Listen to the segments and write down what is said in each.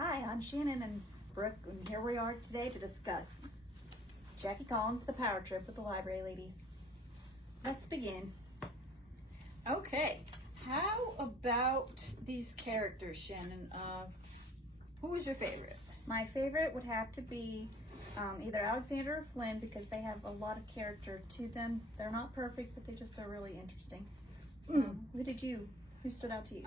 Hi, I'm Shannon and Brooke, and here we are today to discuss Jackie Collins' The Power Trip with the Library Ladies. Let's begin. Okay, how about these characters, Shannon? Who was your favorite? My favorite would have to be either Alexander or Flynn because they have a lot of character to them. They're not perfect, but they just are really interesting. Who stood out to you?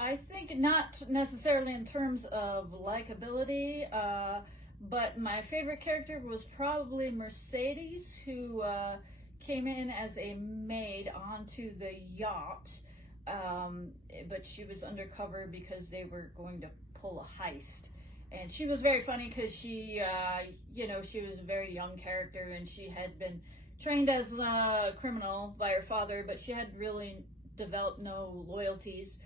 I think not necessarily in terms of likability, but my favorite character was probably Mercedes, who came in as a maid onto the yacht, but she was undercover because they were going to pull a heist. And she was very funny because she was a very young character, and she had been trained as a criminal by her father, but she had really developed no loyalties.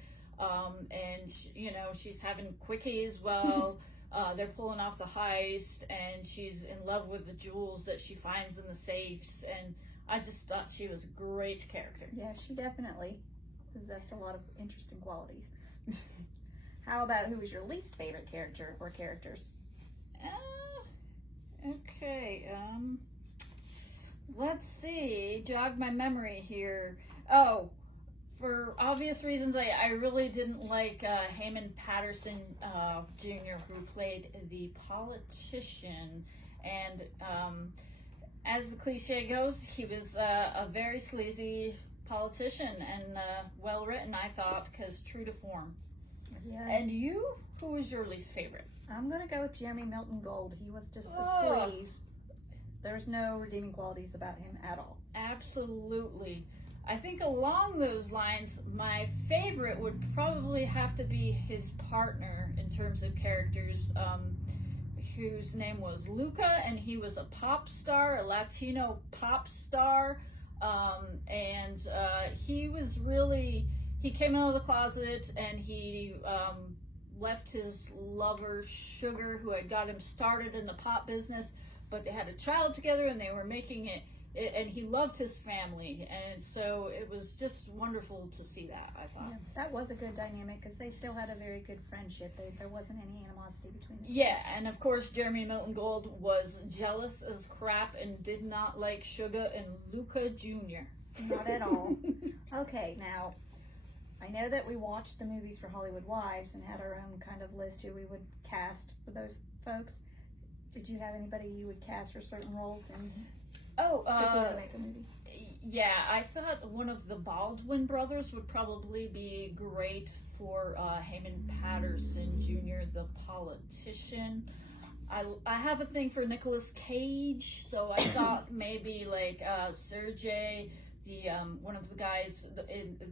She's having quickies while they're pulling off the heist, and she's in love with the jewels that she finds in the safes, and I just thought she was a great character. Yeah, she definitely possessed a lot of interesting qualities. How about who was your least favorite character or characters? Okay, let's see, jog my memory here. Oh, for obvious reasons, I really didn't like Hayman Patterson Jr., who played the politician. And as the cliche goes, he was a very sleazy politician and well written, I thought, because true to form. Yeah. And you? Who was your least favorite? I'm going to go with Jeremy Milton Gold. He was just a sleaze. There's no redeeming qualities about him at all. Absolutely. I think along those lines, my favorite would probably have to be his partner in terms of characters, whose name was Luca, and he was a pop star, a Latino pop star, and he came out of the closet, and he left his lover, Sugar, who had got him started in the pop business, but they had a child together, and they were making it, and he loved his family, and so it was just wonderful to see that, I thought. Yeah, that was a good dynamic because they still had a very good friendship. There wasn't any animosity between them. Yeah, and of course Jeremy Milton Gold was jealous as crap and did not like Sugar and Luca Jr. Not at all. Okay, now, I know that we watched the movies for Hollywood Wives and had our own kind of list who we would cast for those folks. Did you have anybody you would cast for certain roles and make a movie? Yeah, I thought one of the Baldwin brothers would probably be great for Hayman Patterson Jr., the politician. I have a thing for Nicolas Cage, so I thought maybe like Sergey, the one of the guys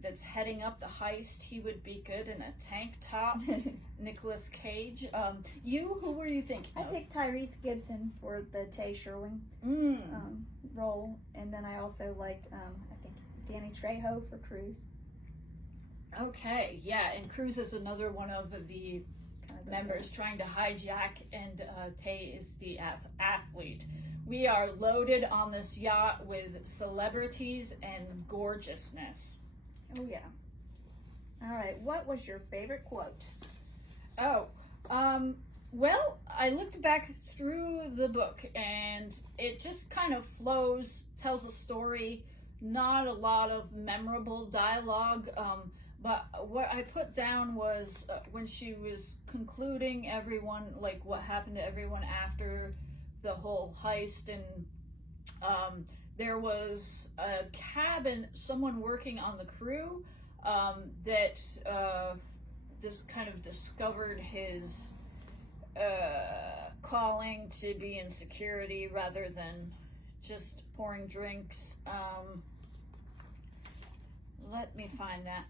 that's heading up the heist, he would be good in a tank top. Nicolas Cage. Who were you thinking of? I picked Tyrese Gibson for the Tay Sherwin role, and then I also liked I think Danny Trejo for Cruz. Okay, yeah, and Cruz is another one of the members trying to hijack, and Tay is the athlete. We are loaded on this yacht with celebrities and gorgeousness. Oh, yeah. All right, what was your favorite quote? Well, I looked back through the book, and it just kind of flows, tells a story, not a lot of memorable dialogue, but what I put down was when she was concluding everyone, like what happened to everyone after the whole heist, and there was a cabin, someone working on the crew that just kind of discovered his calling to be in security rather than just pouring drinks. Let me find that.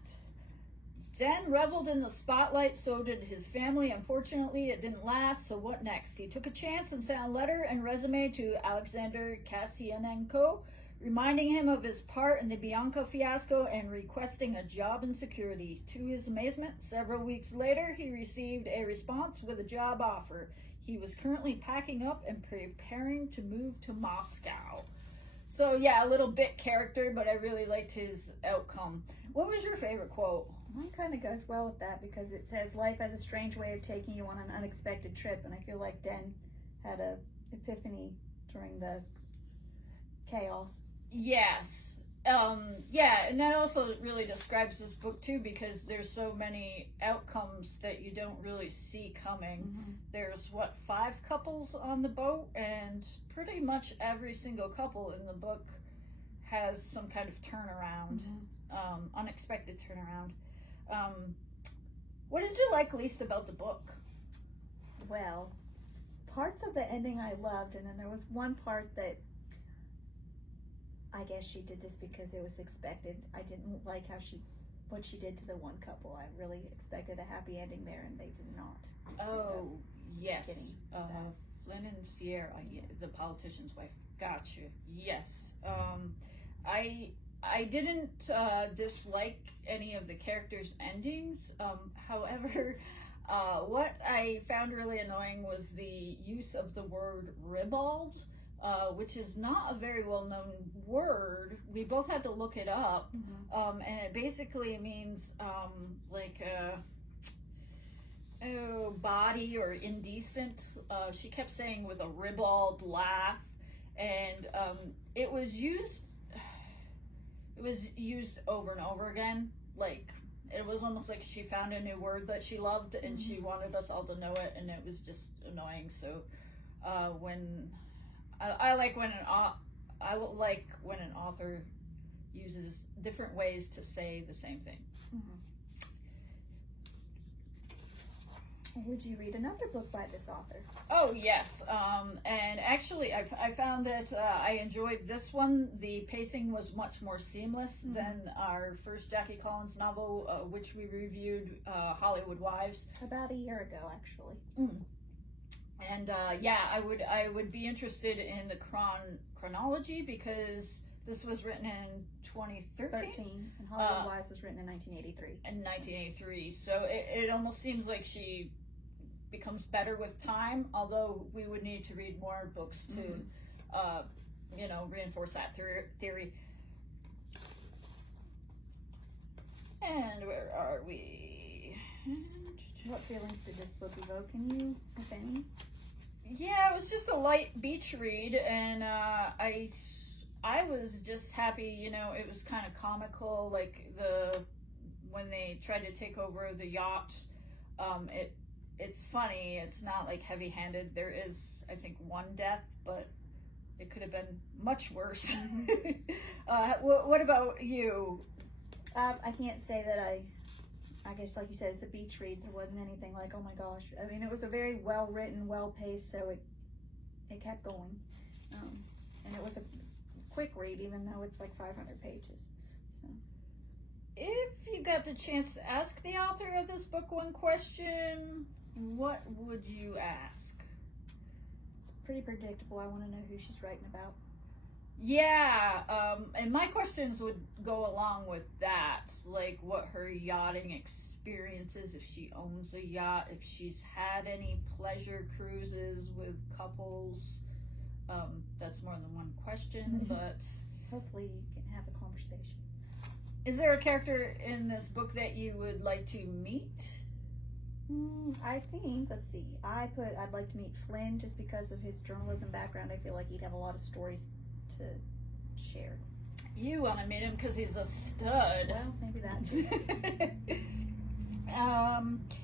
Dan reveled in the spotlight, so did his family. Unfortunately, it didn't last, so what next? He took a chance and sent a letter and resume to Alexander Kasianenko, reminding him of his part in the Bianca fiasco and requesting a job in security. To his amazement, several weeks later, he received a response with a job offer. He was currently packing up and preparing to move to Moscow. So yeah, a little bit character, but I really liked his outcome. What was your favorite quote? Mine kind of goes well with that because it says life has a strange way of taking you on an unexpected trip, and I feel like Den had a epiphany during the chaos. Yes. Yeah, and that also really describes this book too, because there's so many outcomes that you don't really see coming. Mm-hmm. There's 5 couples on the boat, and pretty much every single couple in the book has some kind of turnaround, unexpected turnaround. What did you like least about the book? Well, parts of the ending I loved, and then there was one part that I guess she did just because it was expected. I didn't like what she did to the one couple. I really expected a happy ending there, and they did not. Oh, yes. Getting Flynn and Sierra, the politician's wife. Got you. Yes. I didn't dislike any of the characters' endings. However, what I found really annoying was the use of the word ribald, which is not a very well-known word. We both had to look it up, and it basically means body or indecent. She kept saying with a ribald laugh, and it was used over and over again. Like, it was almost like she found a new word that she loved, and she wanted us all to know it, and it was just annoying. So when I like when an author uses different ways to say the same thing. Would you read another book by this author? Oh, yes. And actually, I found that I enjoyed this one. The pacing was much more seamless than our first Jackie Collins novel, which we reviewed, Hollywood Wives. About a year ago, actually. And yeah, I would be interested in the chronology, because this was written in 2013. And Hollywood Wives was written in 1983. In 1983. So it almost seems like she becomes better with time, although we would need to read more books to reinforce that theory. And where are we? What feelings did this book evoke in you, if any? Yeah, it was just a light beach read, and I was just happy. It was kind of comical, like when they tried to take over the yacht. It's funny. It's not like heavy-handed. There is, I think, one death, but it could have been much worse. What about you? I can't say that I guess, like you said, it's a beach read. There wasn't anything like, oh my gosh. I mean, it was a very well-written, well-paced, so it kept going. And it was a quick read, even though it's like 500 pages. So, if you got the chance to ask the author of this book one question, what would you ask? It's pretty predictable. I want to know who she's writing about. Yeah, and my questions would go along with that, like what her yachting experience is, if she owns a yacht, if she's had any pleasure cruises with couples. That's more than one question, but hopefully you can have a conversation. Is there a character in this book that you would like to meet? I think, let's see, I'd like to meet Flynn just because of his journalism background. I feel like he'd have a lot of stories to share. You want to meet him because he's a stud. Well, maybe that too.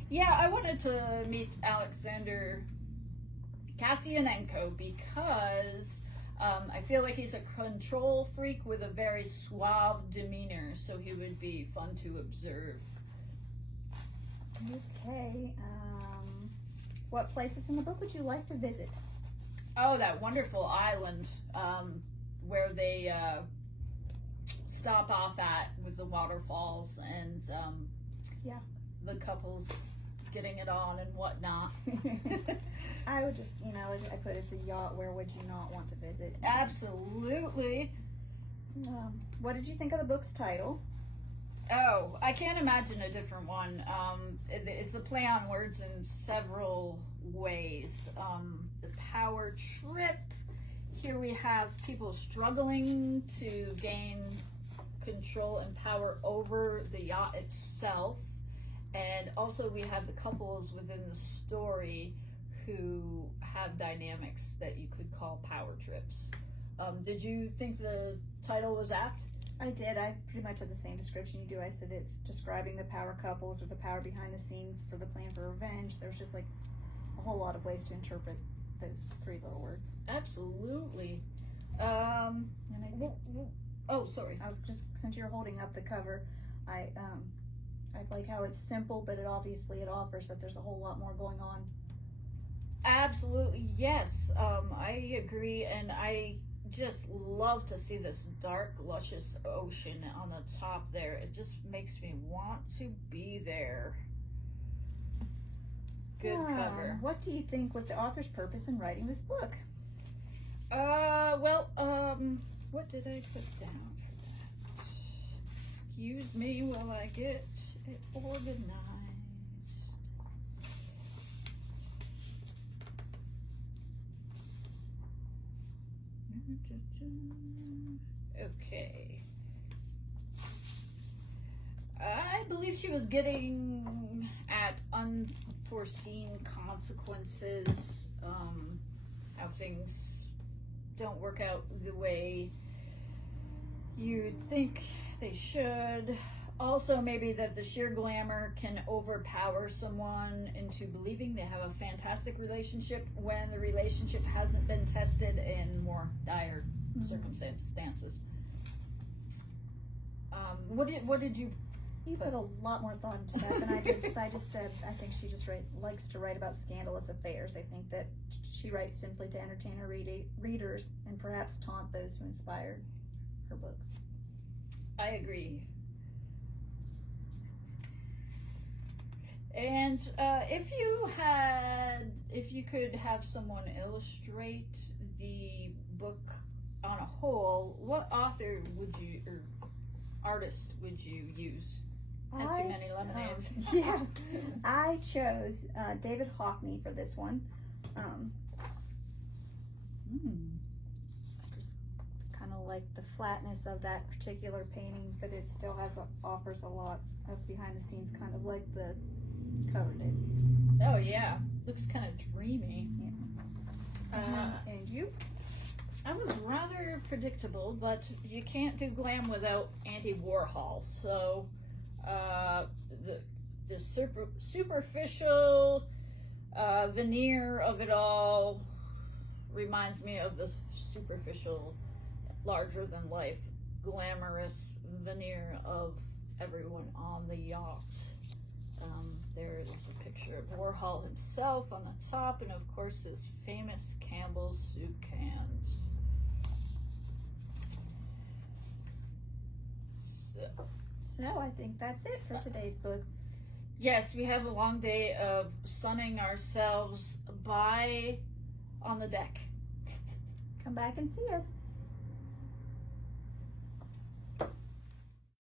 Yeah, I wanted to meet Alexander Kasianenko because I feel like he's a control freak with a very suave demeanor, so he would be fun to observe. Okay. What places in the book would you like to visit? Oh, that wonderful island where they stop off at with the waterfalls and the couples getting it on and whatnot. I would just, I put it's a yacht. Where would you not want to visit? Absolutely. What did you think of the book's title? Oh, I can't imagine a different one. It's a play on words in several ways. The power trip here we have people struggling to gain control and power over the yacht itself. And also we have the couples within the story who have dynamics that you could call power trips. Did you think the title was apt? I did. I pretty much had the same description you do. I said it's describing the power couples or the power behind the scenes for the plan for revenge. There's just like a whole lot of ways to interpret those three little words. Absolutely. And I think, Oh, sorry. I was just, since you're holding up the cover, I like how it's simple, but it offers that there's a whole lot more going on. Absolutely, yes. I agree, and I just love to see this dark, luscious ocean on the top there. It just makes me want to be there. Good cover. What do you think was the author's purpose in writing this book? What did I put down for that? Excuse me while I get it organized. Okay. I believe she was getting at unforeseen consequences, how things don't work out the way you'd think they should. Also, maybe that the sheer glamour can overpower someone into believing they have a fantastic relationship when the relationship hasn't been tested in more dire circumstances. What did you? You put a lot more thought into that than I did, because I just said I think she just likes to write about scandalous affairs. I think that she writes simply to entertain her readers and perhaps taunt those who inspired her books. I agree. And if you could have someone illustrate the book on a whole, what author would you, or artist would you use? Not too many lemonades. Yeah, I chose David Hockney for this one. Just kind of like the flatness of that particular painting, but it still offers a lot of behind the scenes, kind of like the cover did. Oh yeah, looks kind of dreamy. Yeah. And you? I was rather predictable, but you can't do glam without Andy Warhol. So the superficial veneer of it all reminds me of the superficial, larger than life, glamorous veneer of everyone on the yacht. There is a picture of Warhol himself on the top, and of course his famous Campbell's soup cans. So I think that's it for today's book. Yes, we have a long day of sunning ourselves by on the deck. Come back and see us.